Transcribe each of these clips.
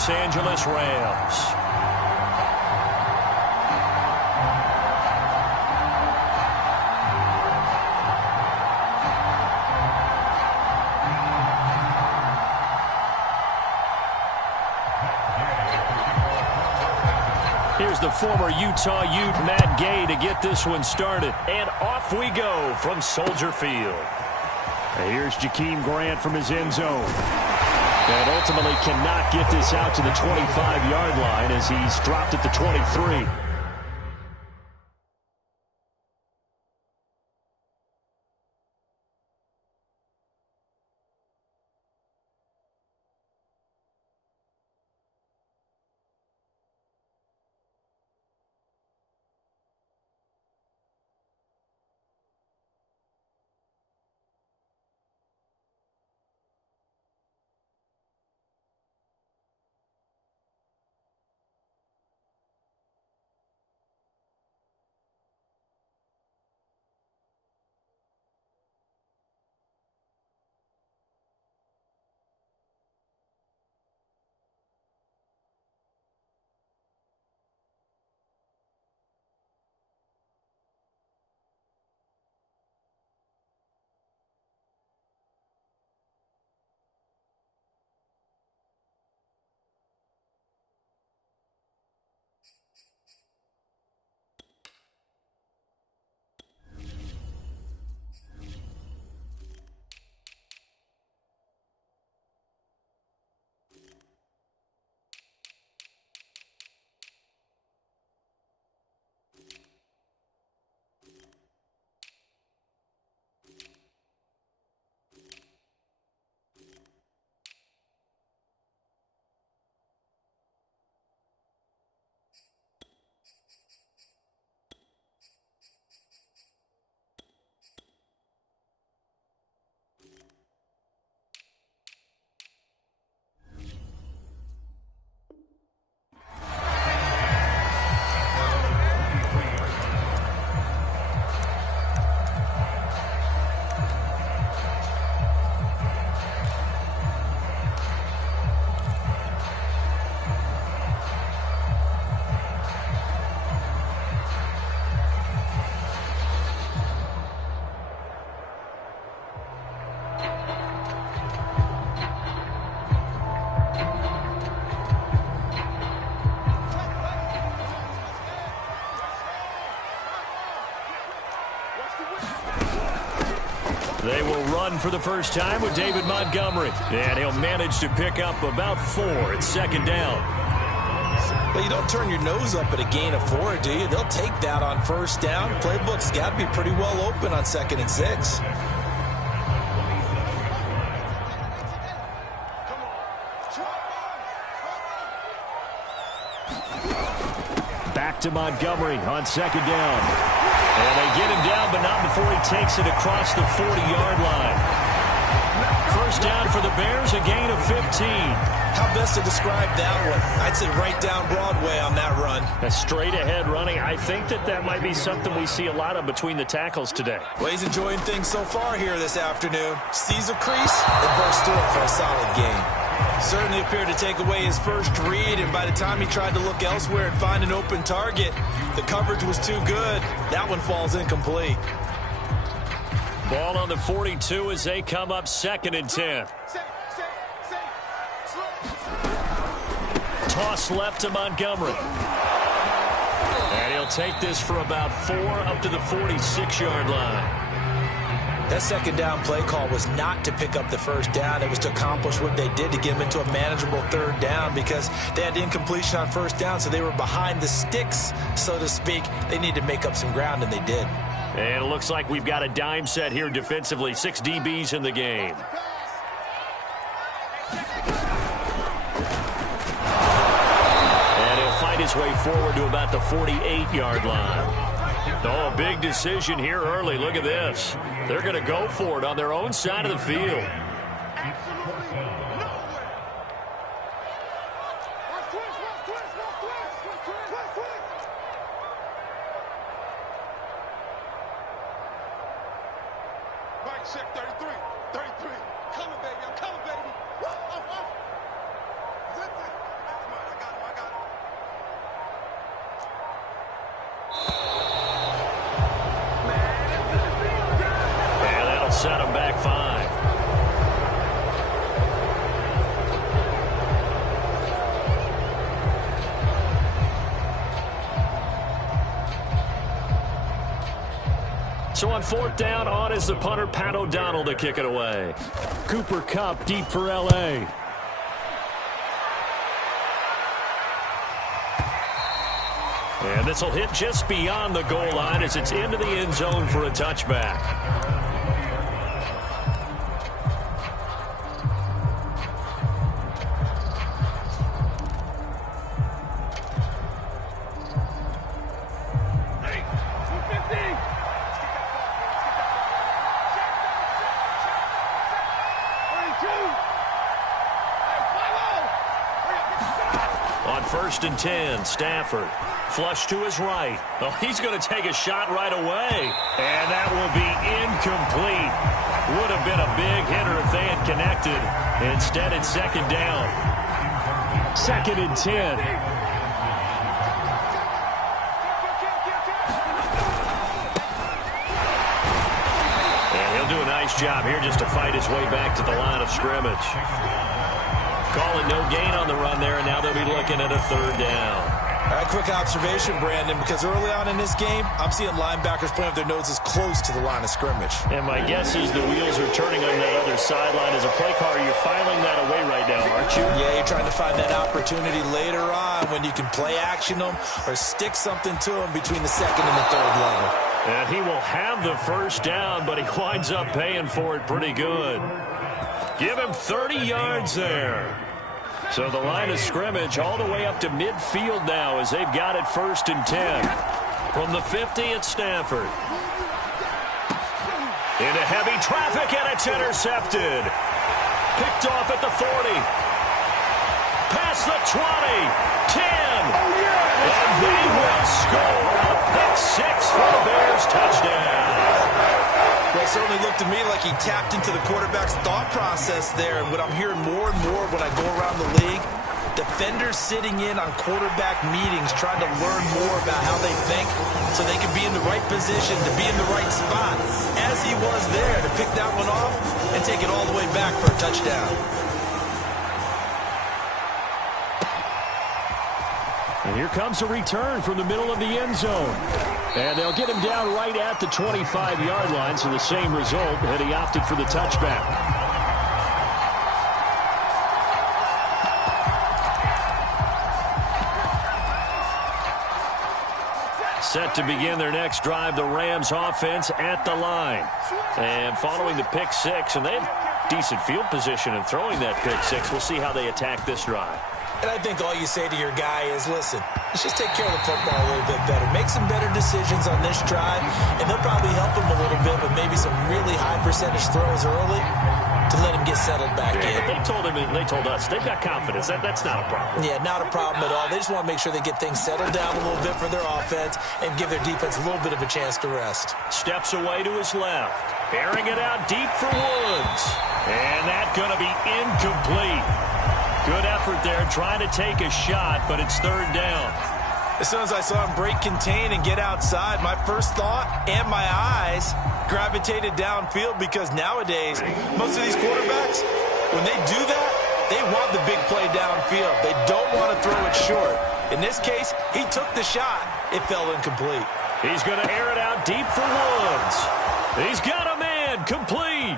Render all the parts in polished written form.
Los Angeles Rams. Here's the former Utah Ute, Matt Gay, to get this one started. And off we go from Soldier Field. Here's Jakeem Grant from his end zone. And ultimately cannot get this out to the 25-yard line as he's dropped at the 23. They will run for the first time with David Montgomery. And he'll manage to pick up about 4 at second down. Well, you don't turn your nose up at a gain of 4, do you? They'll take that on first down. Playbook's got to be pretty well open on 2nd and 6. Back to Montgomery on 2nd down. And they get him down, but not before he takes it across the 40-yard line. First down for the Bears, a gain of 15. How best to describe that one? I'd say right down Broadway on that run. A straight-ahead running. I think that might be something we see a lot of between the tackles today. Well, he's enjoying things so far here this afternoon. Sees a crease and bursts through it for a solid gain. Certainly appeared to take away his first read, and by the time he tried to look elsewhere and find an open target, the coverage was too good. That one falls incomplete. Ball on the 42 as they come up 2nd and 10. Toss left to Montgomery. And he'll take this for about 4 up to the 46-yard line. That 2nd down play call was not to pick up the first down. It was to accomplish what they did to get them into a manageable 3rd down because they had incompletion on 1st down, so they were behind the sticks, so to speak. They needed to make up some ground, and they did. And it looks like we've got a dime set here defensively. 6 DBs in the game. And he'll find his way forward to about the 48-yard line. Oh, big decision here early. Look at this. They're going to go for it on their own side of the field. Mike, check 33. 33. Coming, baby. I'm coming, baby. Zip it. So on 4th down, on is the punter, Pat O'Donnell, to kick it away. Cooper Kupp deep for L.A. And this will hit just beyond the goal line as it's into the end zone for a touchback. On 1st and 10, Stafford. Flush to his right. Oh, he's going to take a shot right away. And that will be incomplete. Would have been a big hitter if they had connected. Instead, it's 2nd down. 2nd and 10. And he'll do a nice job here just to fight his way back to the line of scrimmage. Calling no gain on the run there, and now they'll be looking at a 3rd down. All right, quick observation, Brandon, because early on in this game, I'm seeing linebackers playing with their noses close to the line of scrimmage. And my guess is the wheels are turning on that other sideline. As a play caller, you're filing that away right now, aren't you? Yeah, you're trying to find that opportunity later on when you can play action them or stick something to them between the 2nd and the 3rd level. And he will have the 1st down, but he winds up paying for it pretty good. Give him 30 yards there. So the line of scrimmage all the way up to midfield now as they've got it 1st and 10. From the 50 at Stafford. Into heavy traffic, and it's intercepted. Picked off at the 40. Past the 20. 10. And they will score a pick 6 for the Bears touchdown. Well, it certainly looked to me like he tapped into the quarterback's thought process there. And what I'm hearing more and more when I go around the league, defenders sitting in on quarterback meetings trying to learn more about how they think so they can be in the right position to be in the right spot, as he was there to pick that one off and take it all the way back for a touchdown. And here comes a return from the middle of the end zone. And they'll get him down right at the 25-yard line, so the same result, and he opted for the touchback. Set to begin their next drive, the Rams offense at the line. And following the pick 6, and they have decent field position in throwing that pick 6. We'll see how they attack this drive. And I think all you say to your guy is, listen, let's just take care of the football a little bit better. Make some better decisions on this drive, and they'll probably help him a little bit with maybe some really high percentage throws early to let him get settled back in. But they told him, and they told us, they've got confidence. That's not a problem. Yeah, not a problem at all. They just want to make sure they get things settled down a little bit for their offense and give their defense a little bit of a chance to rest. Steps away to his left. Airing it out deep for Woods. And that's going to be incomplete. Good effort there, trying to take a shot, but it's 3rd down. As soon as I saw him break contain and get outside, my first thought and my eyes gravitated downfield, because nowadays, most of these quarterbacks, when they do that, they want the big play downfield. They don't want to throw it short. In this case, he took the shot. It fell incomplete. He's going to air it out deep for Woods. He's got a man, complete.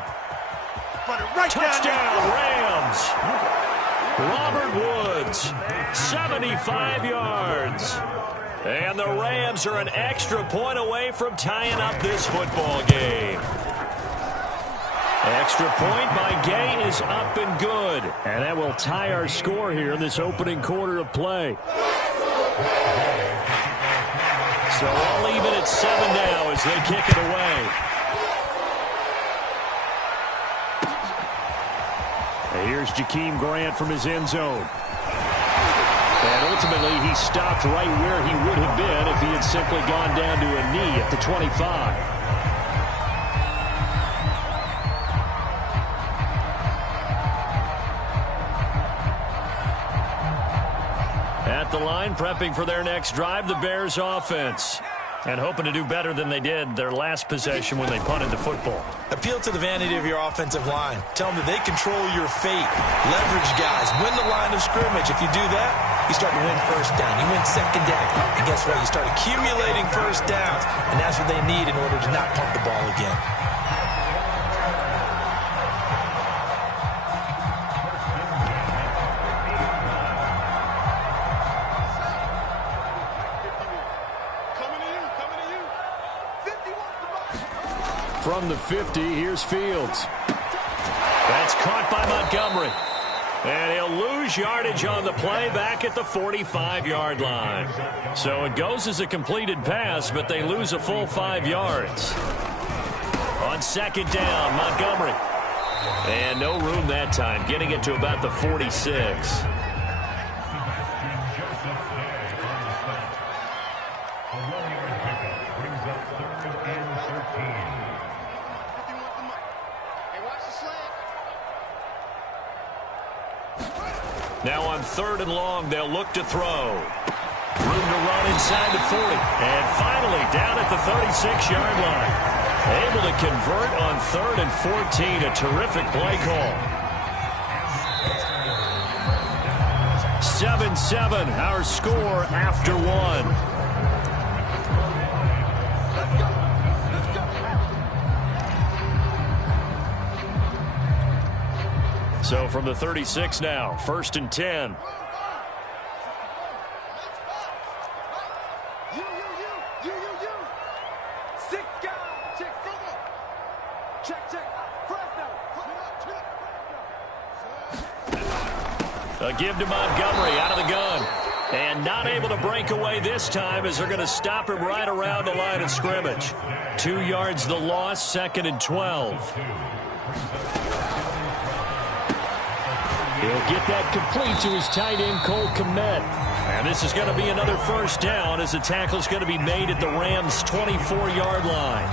Touchdown, Rams. Robert Woods, 75 yards. And the Rams are an extra point away from tying up this football game. Extra point by Gay is up and good. And that will tie our score here in this opening quarter of play. So I'll leave it at 7 now as they kick it away. Here's Jakeem Grant from his end zone. And ultimately, he stopped right where he would have been if he had simply gone down to a knee at the 25. At the line, prepping for their next drive, the Bears offense. And hoping to do better than they did their last possession when they punted the football. Appeal to the vanity of your offensive line. Tell them that they control your fate. Leverage guys. Win the line of scrimmage. If you do that, you start to win first down. You win second down. And guess what? You start accumulating first downs. And that's what they need in order to not punt the ball again. From the 50, here's Fields. That's caught by Montgomery. And he'll lose yardage on the play back at the 45-yard line. So it goes as a completed pass, but they lose a full 5 yards. On second down, Montgomery. And no room that time, getting it to about the 46. Now on 3rd and long, they'll look to throw. Room to run inside the 40. And finally down at the 36-yard line. Able to convert on 3rd and 14. A terrific play call. 7-7, our score after one. So from the 36 now, 1st and 10. A give to Montgomery out of the gun. And not able to break away this time as they're going to stop him right around the line of scrimmage. 2 yards the loss, 2nd and 12. He'll get that complete to his tight end, Cole Kmet. And this is going to be another first down as the tackle's going to be made at the Rams' 24-yard line.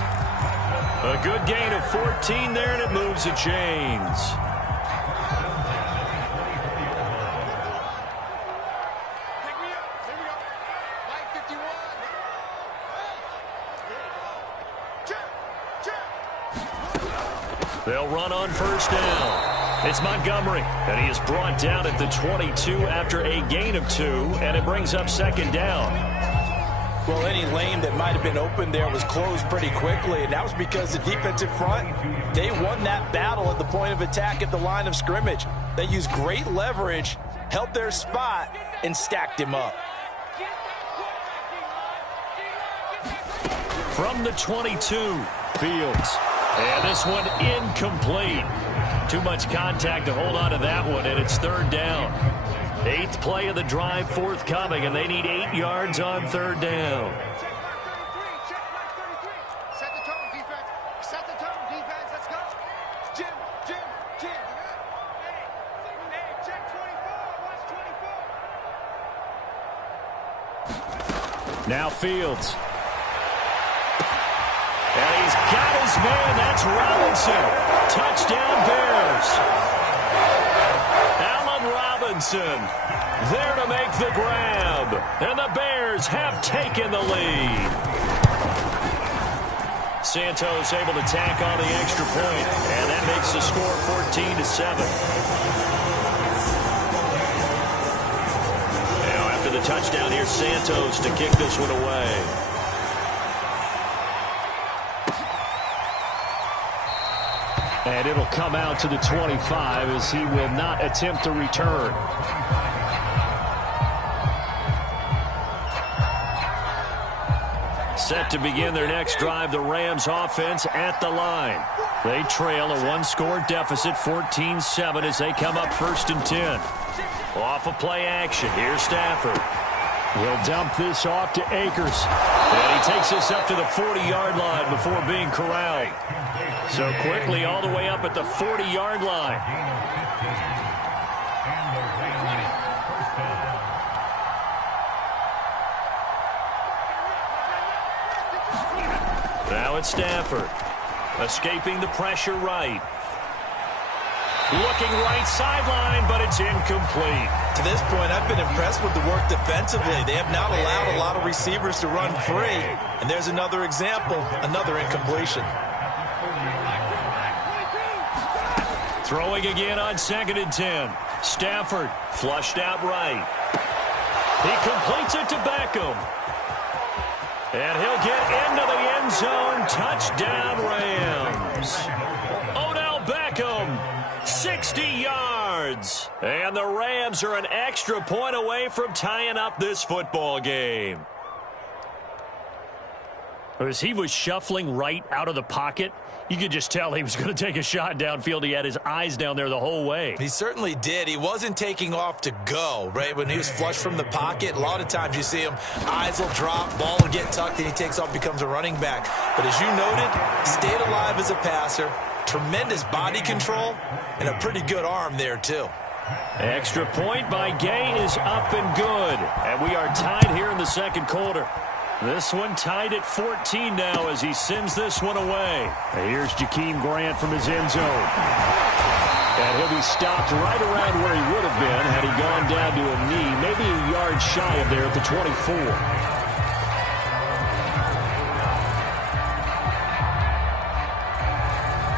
A good gain of 14 there, and it moves the chains. They'll run on first down. It's Montgomery, and he is brought down at the 22 after a gain of 2, and it brings up 2nd down. Well, any lane that might have been open there was closed pretty quickly, and that was because the defensive front, they won that battle at the point of attack at the line of scrimmage. They used great leverage, held their spot, and stacked him up. From the 22, Fields. And this one incomplete. Too much contact to hold on to that one, and it's 3rd down. 8th play of the drive forthcoming, and they need 8 yards on 3rd down. Set the tone, defense. Set the tone, defense. Let's go. Jim. Hey, check 24. Watch 24. Now Fields. And he's got his man. That's Robinson. Touchdown, Bears. Allen Robinson there to make the grab. And the Bears have taken the lead. Santos able to tack on the extra point. And that makes the score 14-7. Now after the touchdown, here's Santos to kick this one away. And it'll come out to the 25 as he will not attempt to return. Set to begin their next drive, the Rams offense at the line. They trail a one-score deficit, 14-7, as they come up 1st and 10. Off of play action, here's Stafford. He'll dump this off to Akers. And he takes this up to the 40-yard line before being corralled. So quickly all the way up at the 40-yard line. Now it's Stafford. Escaping the pressure right. Looking right sideline, but it's incomplete. To this point, I've been impressed with the work defensively. They have not allowed a lot of receivers to run free. And there's another example, another incompletion. Throwing again on 2nd and 10. Stafford flushed out right. He completes it to Beckham. And he'll get into the end zone. Touchdown, Rams. Odell Beckham, 60 yards. And the Rams are an extra point away from tying up this football game. As he was shuffling right out of the pocket, you could just tell he was going to take a shot downfield. He had his eyes down there the whole way. He certainly did. He wasn't taking off to go, right? When he was flushed from the pocket, a lot of times you see him, eyes will drop, ball will get tucked, and he takes off, becomes a running back. But as you noted, stayed alive as a passer, tremendous body control, and a pretty good arm there, too. Extra point by Gay is up and good. And we are tied here in the second quarter. This one tied at 14 now as he sends this one away. Here's Jakeem Grant from his end zone. And he'll be stopped right around where he would have been had he gone down to a knee, maybe a yard shy of there at the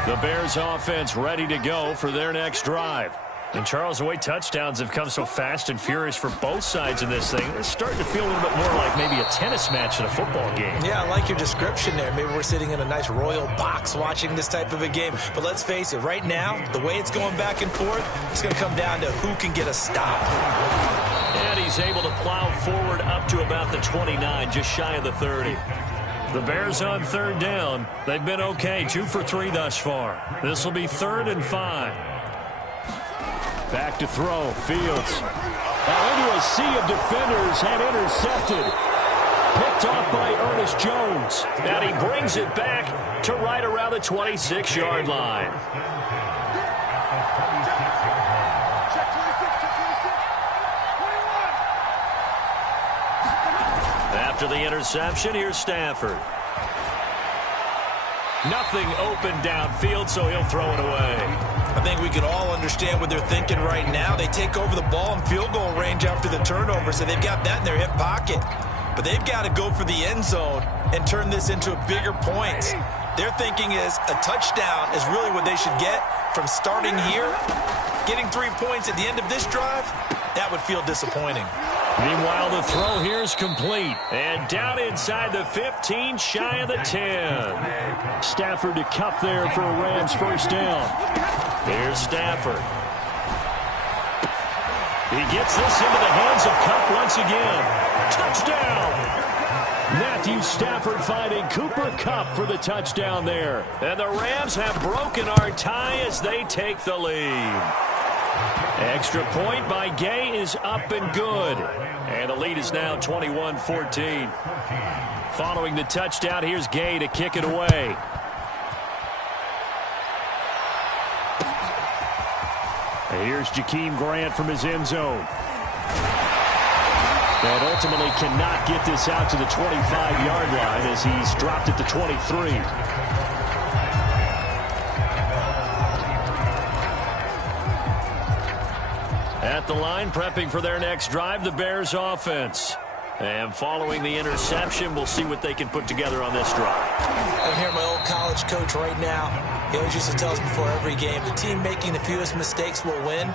24. The Bears offense ready to go for their next drive. And, Charles, the way touchdowns have come so fast and furious for both sides in this thing, it's starting to feel a little bit more like maybe a tennis match in a football game. Yeah, I like your description there. Maybe we're sitting in a nice royal box watching this type of a game. But let's face it, right now, the way it's going back and forth, it's going to come down to who can get a stop. And he's able to plow forward up to about the 29, just shy of the 30. The Bears on 3rd down. They've been okay, 2 for 3 thus far. This will be 3rd and 5. Back to throw, Fields. Now into a sea of defenders and intercepted. Picked off by Ernest Jones. And he brings it back to right around the 26-yard line. After the interception, here's Stafford. Nothing open downfield, so he'll throw it away. I think we can all understand what they're thinking right now. They take over the ball in field goal range after the turnover, so they've got that in their hip pocket. But they've got to go for the end zone and turn this into a bigger point. Their thinking is a touchdown is really what they should get from starting here. Getting 3 points at the end of this drive, that would feel disappointing. Meanwhile, the throw here is complete. And down inside the 15, shy of the 10. Stafford to Cup there for a Rams first down. Here's Stafford. He gets this into the hands of Cup once again. Touchdown! Matthew Stafford finding Cooper Kupp for the touchdown there. And the Rams have broken our tie as they take the lead. Extra point by Gay is up and good. And the lead is now 21-14. Following the touchdown, here's Gay to kick it away. Here's Jakeem Grant from his end zone. And ultimately cannot get this out to the 25-yard line as he's dropped at the 23. At the line, prepping for their next drive, the Bears offense. And following the interception, we'll see what they can put together on this drive. I'm here, my old college coach right now. He always used to tell us before every game, the team making the fewest mistakes will win.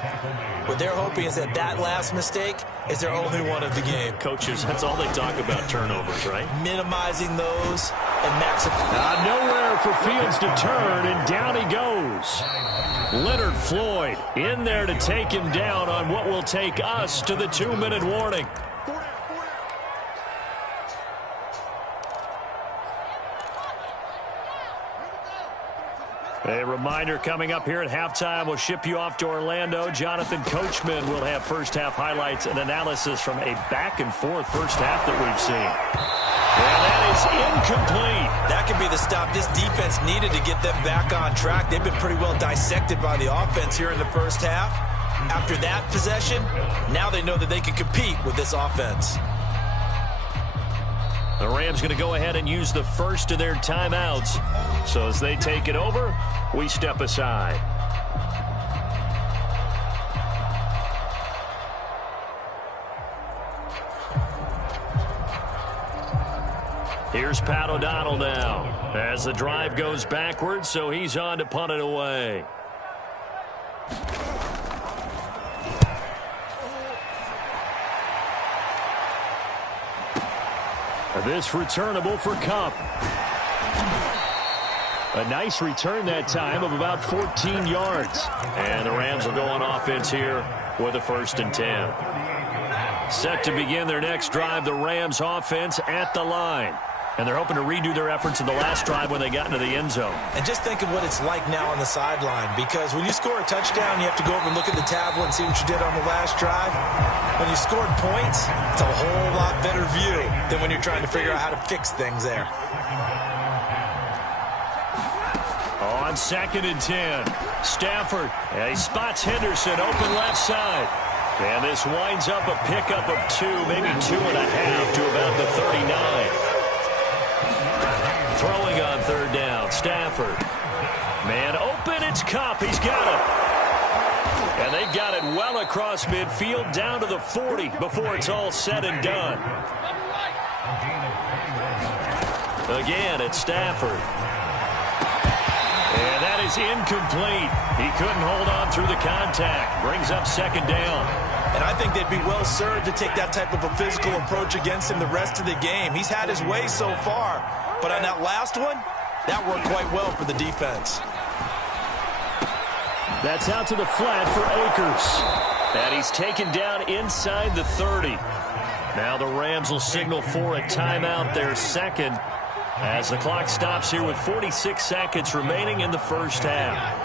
What they're hoping is that that last mistake is their only one of the game. Coaches, that's all they talk about, turnovers, right? Minimizing those and maximizing. Nowhere for Fields to turn, and down he goes. Leonard Floyd in there to take him down on what will take us to the 2-minute warning. A reminder coming up here at halftime. We'll ship you off to Orlando. Jonathan Coachman will have first-half highlights and analysis from a back-and-forth first half that we've seen. And that is incomplete. That could be the stop this defense needed to get them back on track. They've been pretty well dissected by the offense here in the first half. After that possession, now they know that they can compete with this offense. The Rams going to go ahead and use the first of their timeouts. So as they take it over, we step aside. Here's Pat O'Donnell now as the drive goes backwards, so he's on to punt it away. This returnable for Cup. A nice return that time of about 14 yards. And the Rams will go on offense here with a 1st and 10. Set to begin their next drive, the Rams offense at the line. And they're hoping to redo their efforts in the last drive when they got into the end zone. And just think of what it's like now on the sideline, because when you score a touchdown, you have to go over and look at the tablet and see what you did on the last drive. When you scored points, it's a whole lot better view than when you're trying to figure out how to fix things there. On 2nd and 10, Stafford. He spots Henderson open left side. And this winds up a pickup of 2, maybe 2.5 to about the 39. Throwing on 3rd down, Stafford. Man open, it's Cup. He's got it. And they've got it well across midfield down to the 40 before it's all said and done. Again, it's Stafford. And that is incomplete. He couldn't hold on through the contact. Brings up 2nd down. And I think they'd be well served to take that type of a physical approach against him the rest of the game. He's had his way so far. But on that last one, that worked quite well for the defense. That's out to the flat for Akers. And he's taken down inside the 30. Now the Rams will signal for a timeout, their 2nd, as the clock stops here with 46 seconds remaining in the 1st half.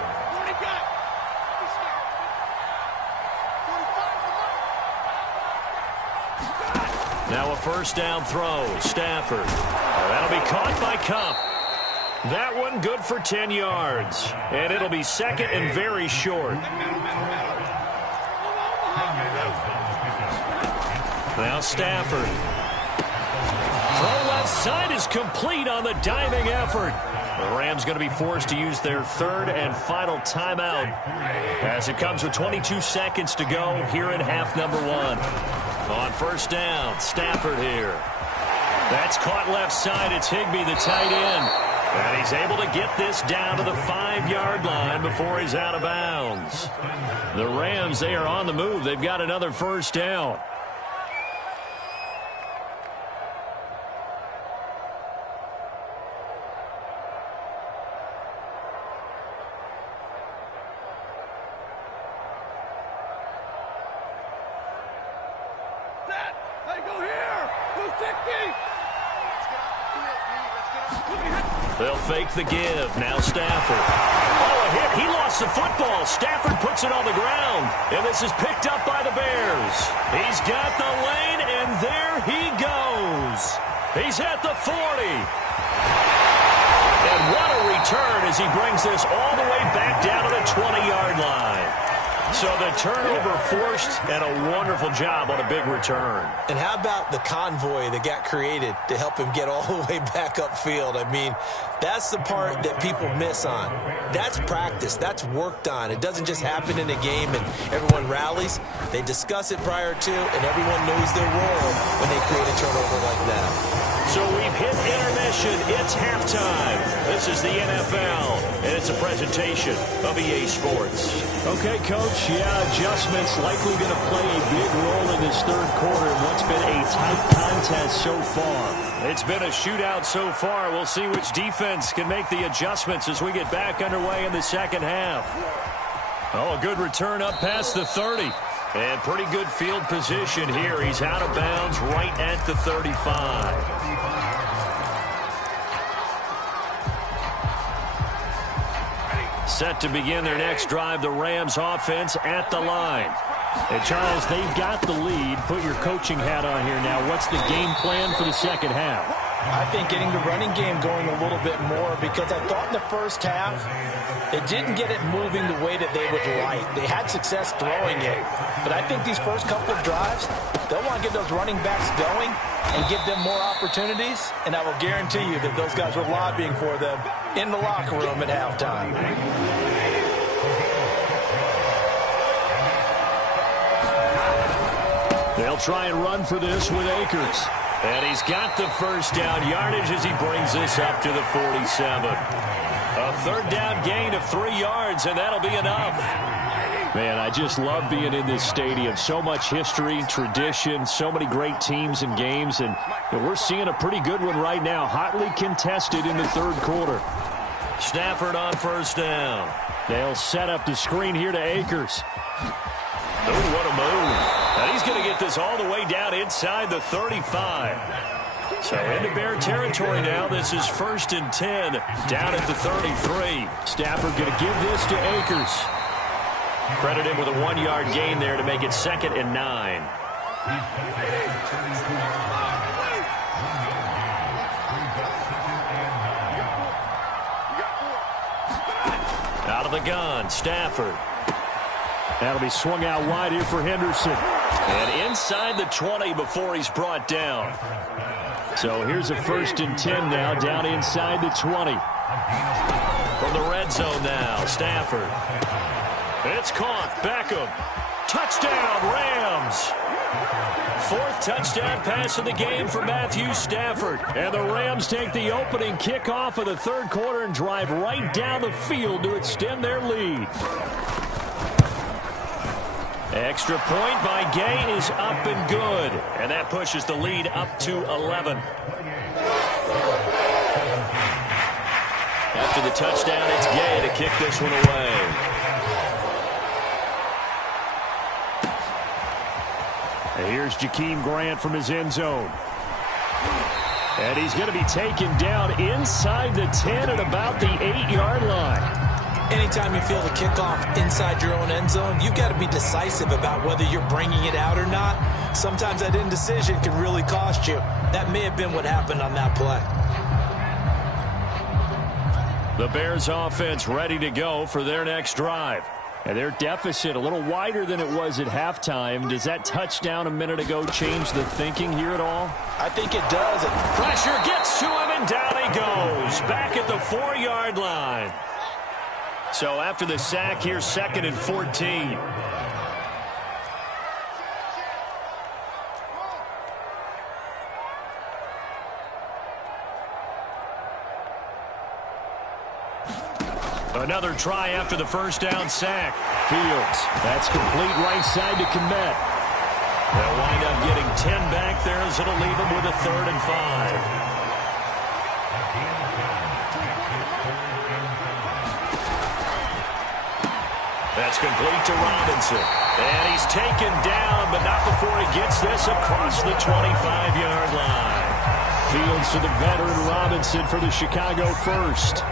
Now a 1st down throw, Stafford. That'll be caught by Cup. That one good for 10 yards. And it'll be 2nd and very short. Now Stafford. Throw left side is complete on the diving effort. The Rams going to be forced to use their 3rd and final timeout as it comes with 22 seconds to go here in half number 1. On 1st down, Stafford here. That's caught left side. It's Higbee, the tight end. And he's able to get this down to the 5-yard line before he's out of bounds. The Rams, they are on the move. They've got another 1st down. They'll fake the give. Now Stafford. Oh, a hit. He lost the football. Stafford puts it on the ground. And this is picked up by the Bears. He's got the lane, and there he goes. He's at the 40. And what a return as he brings this all the way back down to the 20-yard line. So the turnover forced, and a wonderful job on a big return. And how about the convoy that got created to help him get all the way back upfield? I mean, that's the part that people miss on. That's practice. That's worked on. It doesn't just happen in a game and everyone rallies. They discuss it prior to, and everyone knows their role when they create a turnover like that. So we've hit intermission. It's halftime. This is the NFL, and it's a presentation of EA Sports. Okay, Coach, adjustments likely going to play a big role in this 3rd quarter in what's been a tight contest so far. It's been a shootout so far. We'll see which defense can make the adjustments as we get back underway in the 2nd half. Oh, a good return up past the 30. And pretty good field position here. He's out of bounds right at the 35. Set to begin their next drive, the Rams offense at the line. And Charles, they've got the lead. Put your coaching hat on here now. What's the game plan for the 2nd half? I think getting the running game going a little bit more, because I thought in the 1st half it didn't get it moving the way that they would like. They had success throwing it, but I think these first couple of drives, they'll want to get those running backs going and give them more opportunities, and I will guarantee you that those guys were lobbying for them in the locker room at halftime. They'll try and run for this with Akers. And he's got the first down yardage as he brings this up to the 47. A third down gain of 3 yards, and that'll be enough. Man, I just love being in this stadium. So much history, tradition, so many great teams and games, and we're seeing a pretty good one right now, hotly contested in the third quarter. Stafford on first down. They'll set up the screen here to Akers. Oh, what a move. And he's going to get this all the way down inside the 35. So into Bear territory now. This is 1st and 10 down at the 33. Stafford going to give this to Akers. Credit him with a 1-yard gain there to make it 2nd and 9. Out of the gun, Stafford. That'll be swung out wide here for Henderson. And inside the 20 before he's brought down. So here's a 1st and 10 now, down inside the 20. From the red zone now, Stafford. It's caught. Beckham. Touchdown, Rams. 4th touchdown pass of the game for Matthew Stafford. And the Rams take the opening kickoff of the third quarter and drive right down the field to extend their lead. Extra point by Gay is up and good. And that pushes the lead up to 11. After the touchdown, it's Gay to kick this one away. And here's Jakeem Grant from his end zone. And he's going to be taken down inside the 10 at about the 8-yard line. Anytime you feel the kickoff inside your own end zone, you've got to be decisive about whether you're bringing it out or not. Sometimes that indecision can really cost you. That may have been what happened on that play. The Bears offense ready to go for their next drive. And their deficit a little wider than it was at halftime. Does that touchdown a minute ago change the thinking here at all? I think it does. Pressure gets to him, and down he goes. Back at the 4-yard line. So after the sack, here's 2nd and 14. Another try after the first down sack. Fields. That's complete right side to Kmet. They'll wind up getting 10 back there as it'll leave them with a 3rd and 5. That's complete to Robinson. And he's taken down, but not before he gets this across the 25-yard line. Fields to the veteran Robinson for the Chicago first.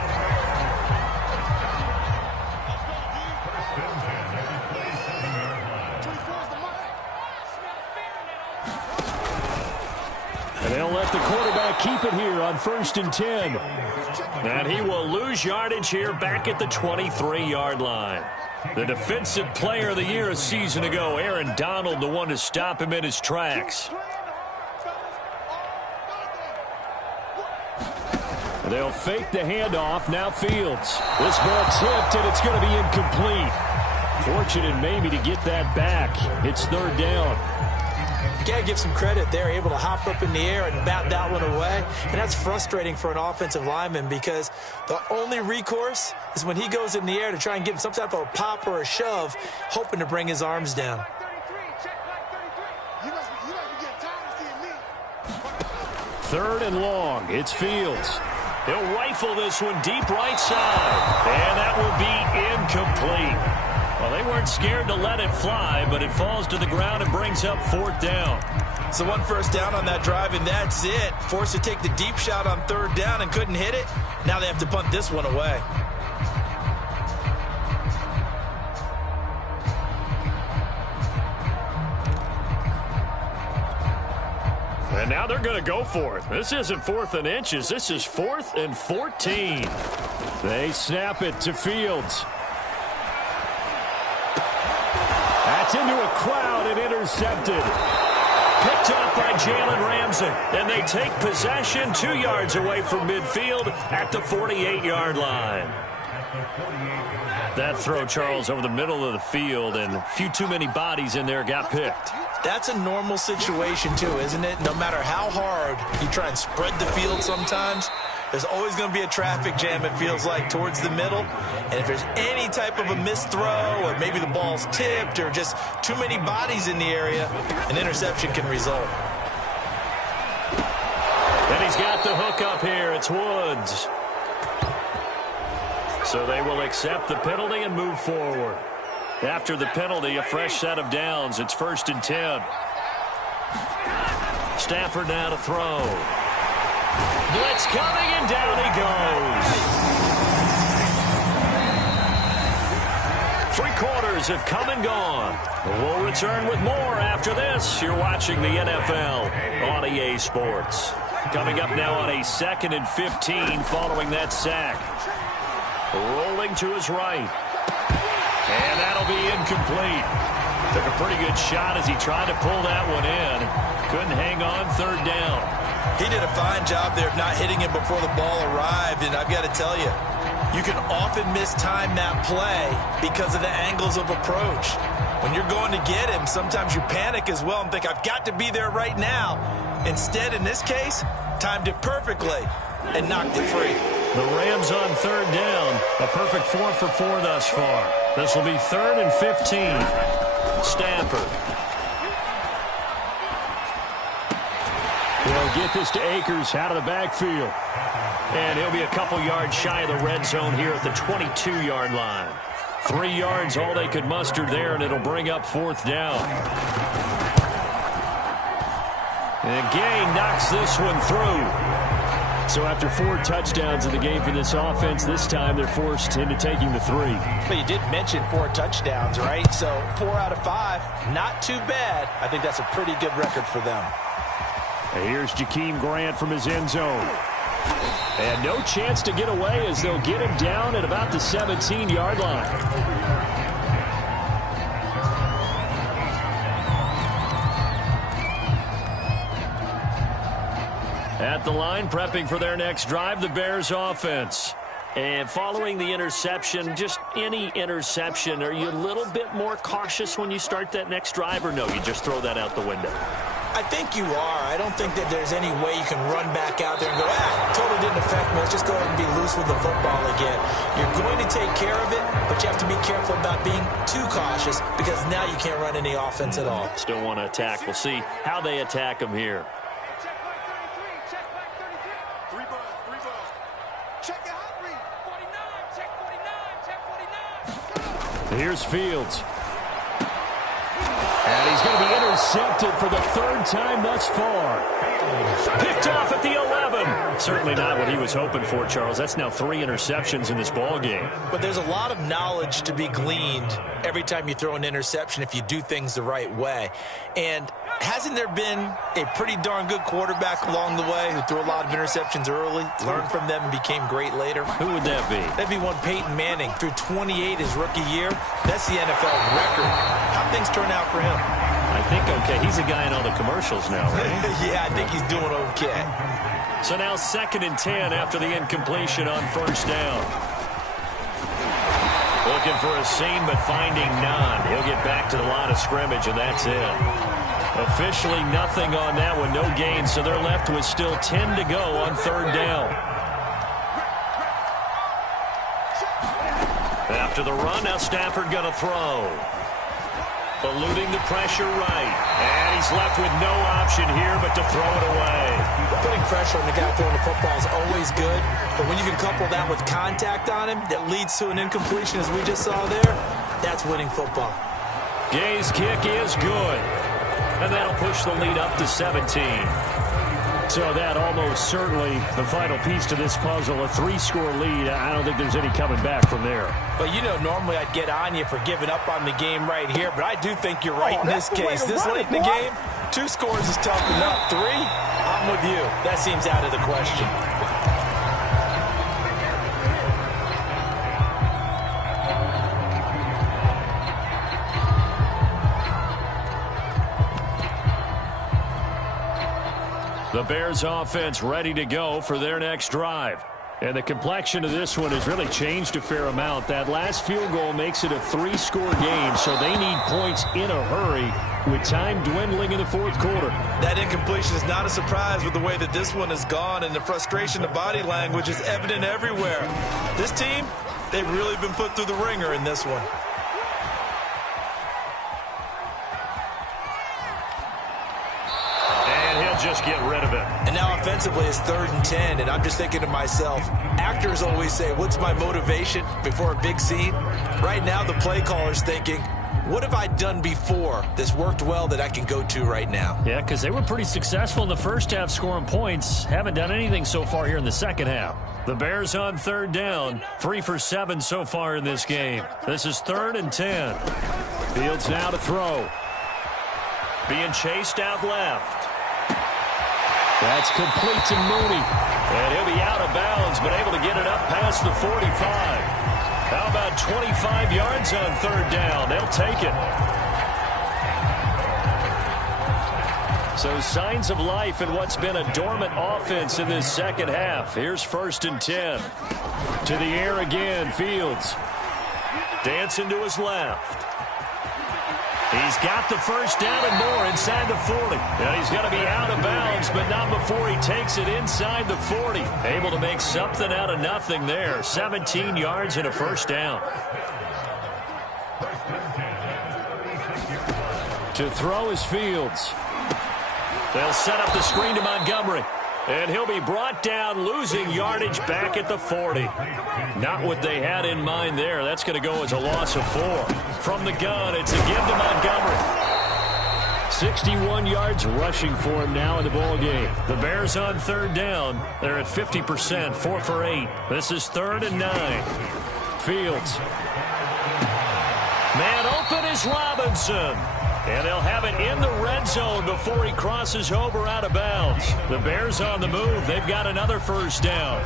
And they'll let the quarterback keep it here on 1st and 10. And he will lose yardage here back at the 23-yard line. The defensive player of the year a season ago, Aaron Donald, the one to stop him in his tracks. They'll fake the handoff. Now Fields. This ball tipped, and it's going to be incomplete. Fortunate maybe to get that back. It's 3rd down. You got to give some credit. They're able to hop up in the air and bat that one away. And that's frustrating for an offensive lineman because the only recourse is when he goes in the air to try and get some type of a pop or a shove, hoping to bring his arms down. 3rd and long. It's Fields. He'll rifle this one deep right side. And that will be incomplete. Well, they weren't scared to let it fly, but it falls to the ground and brings up 4th down. So 1 first down on that drive, and that's it. Forced to take the deep shot on 3rd down and couldn't hit it. Now they have to punt this one away. And now they're going to go for it. This isn't 4th and inches. This is 4th and 14. They snap it to Fields. That's into a crowd and intercepted. Picked up by Jalen Ramsey. And they take possession 2 yards away from midfield at the 48-yard line. That throw, Charles, over the middle of the field, and a few too many bodies in there got picked. That's a normal situation too, isn't it? No matter how hard you try and spread the field sometimes, there's always going to be a traffic jam, it feels like, towards the middle. And if there's any type of a missed throw, or maybe the ball's tipped, or just too many bodies in the area, an interception can result. And he's got the hook up here. It's Woods. So they will accept the penalty and move forward. After the penalty, a fresh set of downs. It's 1st and 10. Stafford now to throw. Blitz coming, and down he goes. 3 quarters have come and gone. We'll return with more after this. You're watching the NFL on EA Sports. Coming up now on a 2nd and 15 following that sack. Rolling to his right. And that'll be incomplete. Took a pretty good shot as he tried to pull that one in. Couldn't hang on 3rd down. He did a fine job there of not hitting him before the ball arrived, and I've got to tell you, you can often mistime that play because of the angles of approach. When you're going to get him, sometimes you panic as well and think, I've got to be there right now. Instead, in this case, timed it perfectly and knocked it free. The Rams on 3rd down. A perfect 4 for 4 thus far. This will be 3rd and 15. Stafford. He'll get this to Akers out of the backfield. And he'll be a couple yards shy of the red zone here at the 22-yard line. 3 yards, all they could muster there, and it'll bring up 4th down. And Gay knocks this one through. So after 4 touchdowns in the game for this offense, this time they're forced into taking the 3. But you did mention 4 touchdowns, right? So 4 out of 5, not too bad. I think that's a pretty good record for them. And here's Jakeem Grant from his end zone. And no chance to get away as they'll get him down at about the 17-yard line. At the line, prepping for their next drive, the Bears offense. And following the interception, just any interception, are you a little bit more cautious when you start that next drive, or no, you just throw that out the window? I think you are. I don't think that there's any way you can run back out there and go, totally didn't affect me. Let's just go ahead and be loose with the football again. You're going to take care of it, but you have to be careful about being too cautious because now you can't run any offense at all. Still want to attack. We'll see how they attack him here. Check back 33. Check back 33. 3 balls. 3 balls. Check it out, read. 49. Check 49. Check 49. Here's Fields. And he's going to be intercepted for the 3rd time thus far. Picked off at the 11. Certainly not what he was hoping for, Charles. That's now 3 interceptions in this ball game. But there's a lot of knowledge to be gleaned every time you throw an interception if you do things the right way. And hasn't there been a pretty darn good quarterback along the way who threw a lot of interceptions early, learned from them, and became great later? Who would that be? That'd be one Peyton Manning. Threw 28 his rookie year. That's the NFL record. How'd things turn out for him? I think okay. He's a guy in all the commercials now, right? Yeah, I think he's doing okay. So now 2nd and 10 after the incompletion on 1st down. Looking for a seam, but finding none. He'll get back to the line of scrimmage, and that's it. Officially nothing on that one, no gain, so they're left with still 10 to go on 3rd down. After the run, now Stafford going to throw. Eluding the pressure right. And he's left with no option here but to throw it away. Putting pressure on the guy throwing the football is always good, but when you can couple that with contact on him that leads to an incompletion as we just saw there, that's winning football. Gay's kick is good. And that'll push the lead up to 17. So that almost certainly the final piece to this puzzle, a 3-score lead. I don't think there's any coming back from there. But, you know, normally I'd get on you for giving up on the game right here, but I do think you're right in this case. This late in the game, 2 scores is tough enough. 3, I'm with you. That seems out of the question. The Bears offense ready to go for their next drive. And the complexion of this one has really changed a fair amount. That last field goal makes it a 3-score game, so they need points in a hurry with time dwindling in the fourth quarter. That incompletion is not a surprise with the way that this one has gone, and the frustration of body language is evident everywhere. This team, they've really been put through the ringer in this one. Just get rid of it. And now offensively it's 3rd and 10, and I'm just thinking to myself, actors always say, what's my motivation before a big scene? Right now the play caller's thinking, what have I done before that's worked well that I can go to right now? Yeah, because they were pretty successful in the first half scoring points. Haven't done anything so far here in the second half. The Bears on 3rd down, 3 for 7 so far in this game. This is 3rd and 10. Fields now to throw. Being chased out left. That's complete to Mooney. And he'll be out of bounds, but able to get it up past the 45. How about 25 yards on 3rd down? They'll take it. So signs of life in what's been a dormant offense in this second half. Here's 1st and 10. To the air again, Fields. Dancing to his left. He's got the first down and more inside the 40. And he's going to be out of bounds, but not before he takes it inside the 40. Able to make something out of nothing there. 17 yards and a first down. To throw is Fields. They'll set up the screen to Montgomery. And he'll be brought down, losing yardage back at the 40. Not what they had in mind there. That's going to go as a loss of 4. From the gun, it's a give to Montgomery. 61 yards rushing for him now in the ball game. The Bears on 3rd down. They're at 50%, 4 for 8. This is 3rd and 9. Fields. Man open is Robinson. And they'll have it in the red zone before he crosses over out of bounds. The Bears on the move. They've got another first down.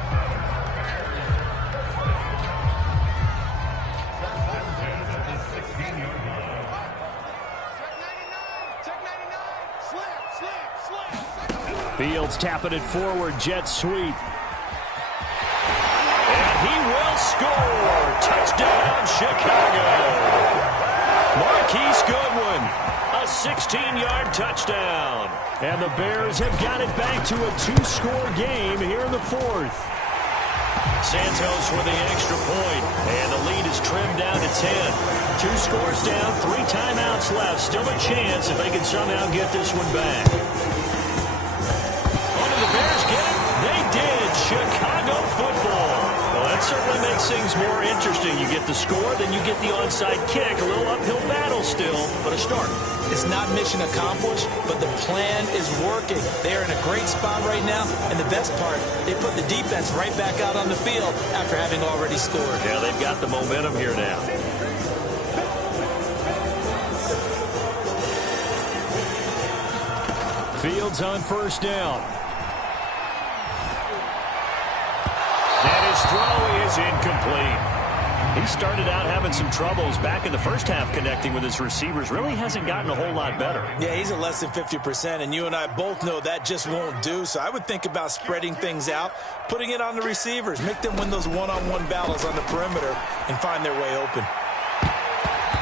Fields tapping it forward. Jet sweep. And he will score. Touchdown, Chicago. Marquise Goodwin, a 16-yard touchdown. And the Bears have got it back to a 2-score game here in the 4th. Santos with the extra point, and the lead is trimmed down to 10. 2 scores down, 3 timeouts left. Still a chance if they can somehow get this one back. Oh, did the Bears get it? They did. Chicago football. Well, that certainly makes things more interesting. You get the score, then you get the onside kick. A little uphill battle still, but a start. It's not mission accomplished, but the plan is working. They are in a great spot right now, and the best part, they put the defense right back out on the field after having already scored. Yeah, they've got the momentum here now. Fields on 1st down. And his throw is incomplete. He started out having some troubles back in the first half connecting with his receivers. Really hasn't gotten a whole lot better. Yeah, he's at less than 50%, and you and I both know that just won't do. So I would think about spreading things out, putting it on the receivers, make them win those one-on-one battles on the perimeter and find their way open.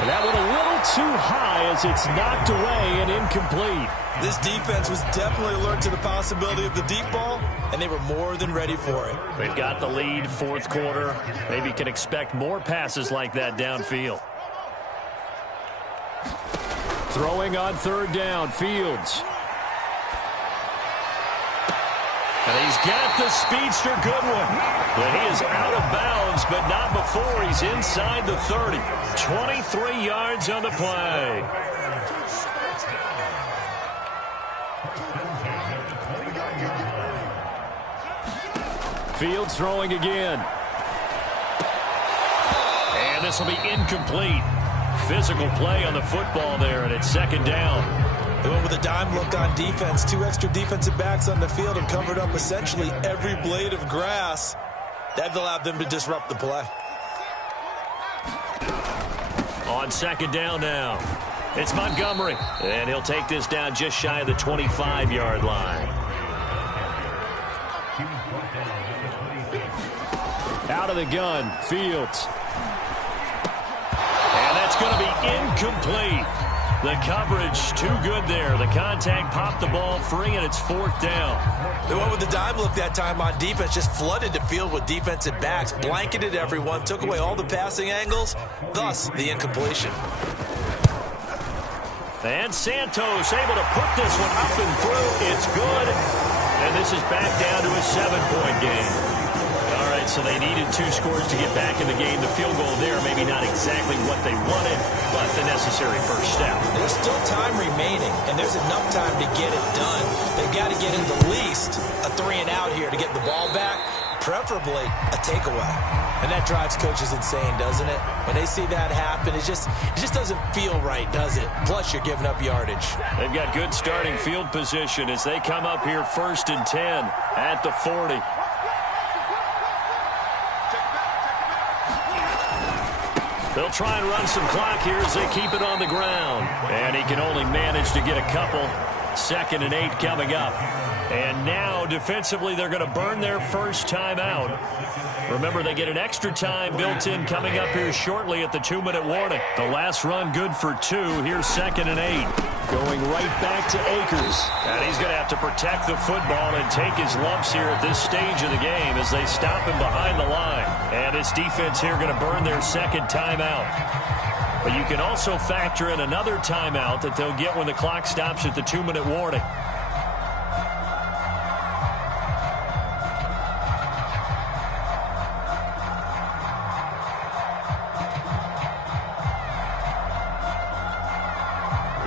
And that one a little too high as it's knocked away and incomplete. This defense was definitely alert to the possibility of the deep ball, and they were more than ready for it. They've got the lead, 4th quarter. Maybe can expect more passes like that downfield. Throwing on 3rd down, Fields. And he's got the speedster Goodwin. But he is out of bounds, but not before he's inside the 30. 23 yards on the play. Fields throwing again. And this will be incomplete. Physical play on the football there, and it's 2nd down. They went with a dime look on defense. 2 extra defensive backs on the field and covered up essentially every blade of grass. That allowed them to disrupt the play. On 2nd down now. It's Montgomery. And he'll take this down just shy of the 25-yard line. Out of the gun, Fields. And that's going to be incomplete. The coverage too good there. The contact popped the ball free, and it's 4th down. They went with the dime look that time on defense, just flooded the field with defensive backs, blanketed everyone, took away all the passing angles, thus the incompletion. And Santos able to put this one up and through. It's good. And this is back down to a 7-point game. All right, so they needed 2 scores to get back in the game. The field goal there, maybe not exactly what they wanted, but the necessary first step. There's still time remaining, and there's enough time to get it done. They've got to get at least a 3-and-out here to get the ball back, preferably a takeaway. And that drives coaches insane, doesn't it? When they see that happen, it just doesn't feel right, does it? Plus, you're giving up yardage. They've got good starting field position as they come up here 1st and 10 at the 40. They'll try and run some clock here as they keep it on the ground. And he can only manage to get a couple. 2nd and 8 coming up. And now, defensively, they're going to burn their first timeout. Remember, they get an extra time built in coming up here shortly at the 2-minute warning. The last run good for 2. Here's 2nd and 8. Going right back to Akers. And he's going to have to protect the football and take his lumps here at this stage of the game as they stop him behind the line. And this defense here going to burn their 2nd timeout. But you can also factor in another timeout that they'll get when the clock stops at the 2-minute warning.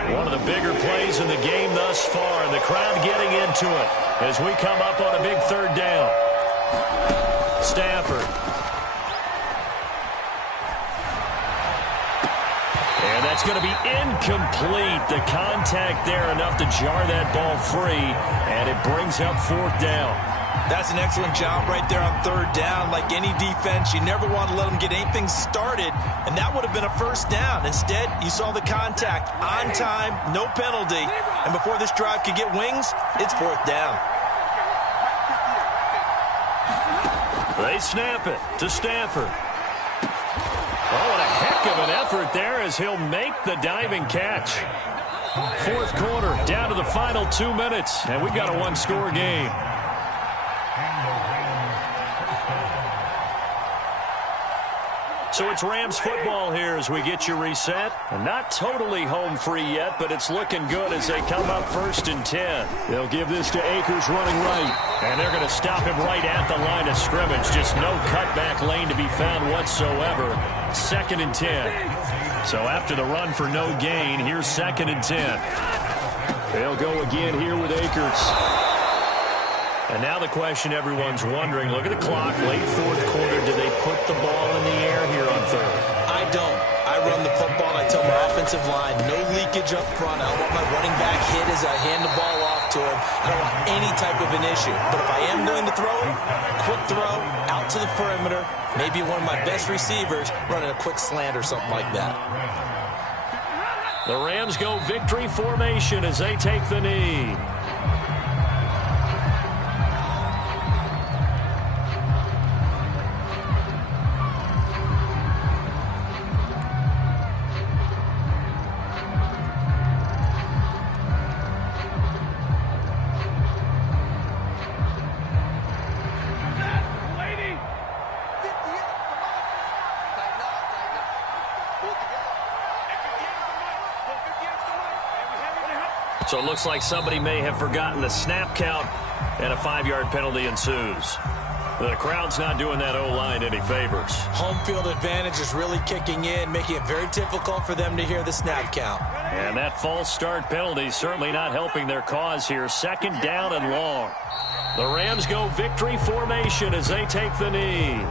One of the bigger plays in the game thus far, and the crowd getting into it as we come up on a big 3rd down. Stafford. And that's going to be incomplete. The contact there enough to jar that ball free, and it brings up 4th down. That's an excellent job right there on 3rd down. Like any defense, you never want to let them get anything started, and that would have been a 1st down. Instead, you saw the contact on time, no penalty, and before this drive could get wings, it's 4th down. They snap it to Stafford. Oh, and a heck of an effort there as he'll make the diving catch. 4th quarter, down to the final 2 minutes, and we've got a 1-score game. So it's Rams football here as we get you reset. And not totally home free yet, but it's looking good as they come up 1st and 10. They'll give this to Akers running right. And they're going to stop him right at the line of scrimmage. Just no cutback lane to be found whatsoever. 2nd and 10. So after the run for no gain, here's 2nd and 10. They'll go again here with Akers. And now the question everyone's wondering, look at the clock, late 4th quarter, do they put the ball in the air here on 3rd? I don't. I run the football, and I tell my offensive line, no leakage up front. I don't want my running back hit as I hand the ball off to him. I don't want any type of an issue. But if I am going to throw it, quick throw, out to the perimeter, maybe one of my best receivers running a quick slant or something like that. The Rams go victory formation as they take the knee. So it looks like somebody may have forgotten the snap count, and a 5-yard penalty ensues. The crowd's not doing that O-line any favors. Home field advantage is really kicking in, making it very difficult for them to hear the snap count. And that false start penalty certainly not helping their cause here. 2nd down and long. The Rams go victory formation as they take the knee.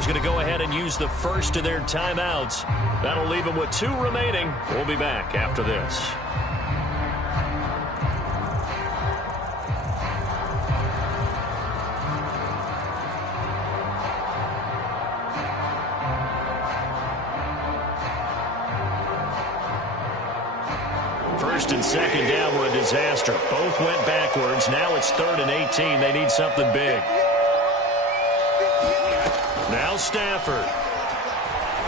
Time's going to go ahead and use the first of their timeouts. That'll leave them with 2 remaining. We'll be back after this. First and second down were a disaster. Both went backwards. Now it's 3rd and 18. They need something big. Now Stafford.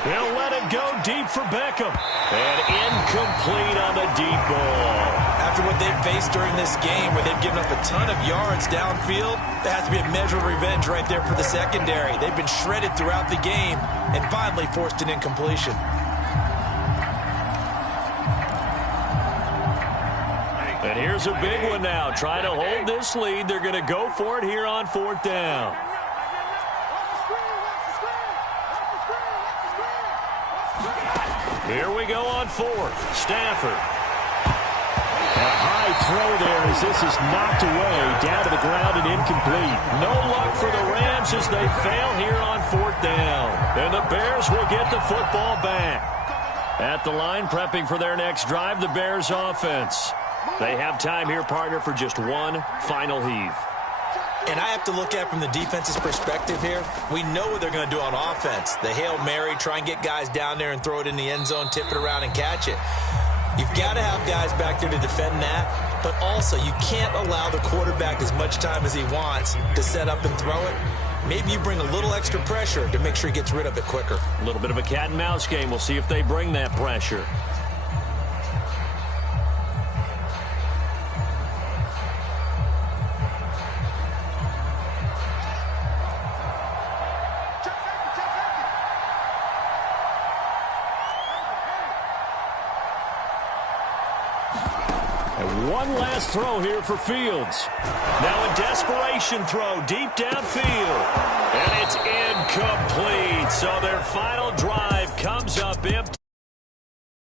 He'll let it go deep for Beckham. And incomplete on the deep ball. After what they've faced during this game, where they've given up a ton of yards downfield, there has to be a measure of revenge right there for the secondary. They've been shredded throughout the game and finally forced an incompletion. And here's a big one now. Trying to hold this lead. They're going to go for it here on 4th down. Here we go on 4th. Stafford. A high throw there as this is knocked away, down to the ground and incomplete. No luck for the Rams as they fail here on 4th down. And the Bears will get the football back. At the line, prepping for their next drive, the Bears offense. They have time here, partner, for just one final heave. And I have to look at it from the defense's perspective here. We know what they're going to do on offense. The Hail Mary, try and get guys down there and throw it in the end zone, tip it around and catch it. You've got to have guys back there to defend that, but also you can't allow the quarterback as much time as he wants to set up and throw it. Maybe you bring a little extra pressure to make sure he gets rid of it quicker. A little bit of a cat and mouse game. We'll see if they bring that pressure. One last throw here for Fields. Now a desperation throw deep downfield. And it's incomplete. So their final drive comes up empty.